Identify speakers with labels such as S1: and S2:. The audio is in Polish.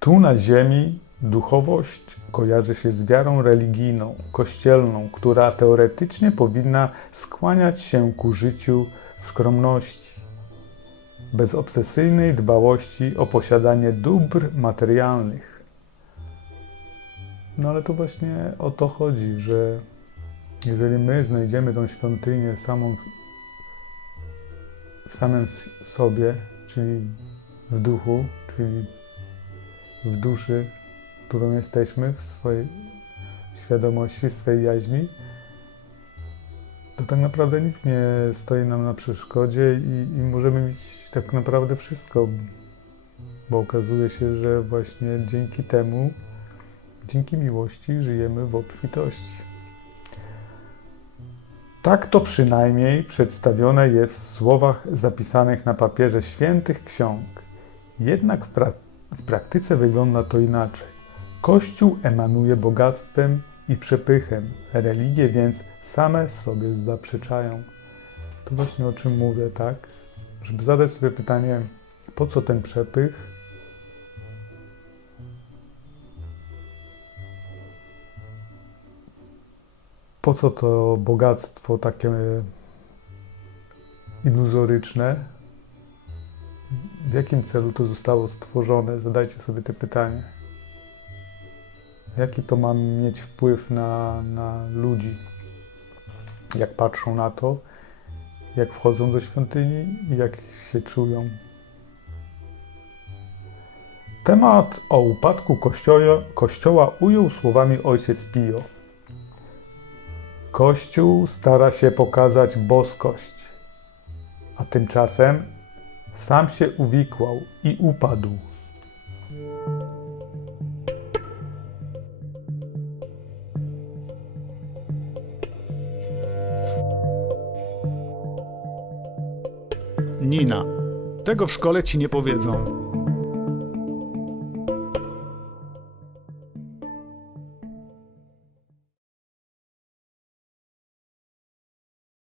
S1: Tu na ziemi duchowość kojarzy się z wiarą religijną, kościelną, która teoretycznie powinna skłaniać się ku życiu w skromności, bez obsesyjnej dbałości o posiadanie dóbr materialnych. No ale to właśnie o to chodzi, że jeżeli my znajdziemy tą świątynię samą w samym sobie, czyli w duchu, czyli w duszy, którą jesteśmy, w swojej świadomości, w swojej jaźni, to tak naprawdę nic nie stoi nam na przeszkodzie i, i możemy mieć tak naprawdę wszystko, bo okazuje się, że właśnie dzięki temu, dzięki miłości żyjemy w obfitości. Tak to przynajmniej przedstawione jest w słowach zapisanych na papierze świętych ksiąg. Jednak w, pra- w praktyce wygląda to inaczej. Kościół emanuje bogactwem i przepychem, religie więc same sobie zaprzeczają. To właśnie o czym mówię, tak? Żeby zadać sobie pytanie, po co ten przepych? Po co to bogactwo takie iluzoryczne? W jakim celu to zostało stworzone? Zadajcie sobie te pytanie. Jaki to ma mieć wpływ na, na ludzi? Jak patrzą na to, jak wchodzą do świątyni jak się czują? Temat o upadku kościoła, kościoła ujął słowami ojciec Pio. Kościół stara się pokazać boskość, a tymczasem sam się uwikłał i upadł.
S2: Nina. Tego w szkole ci nie powiedzą.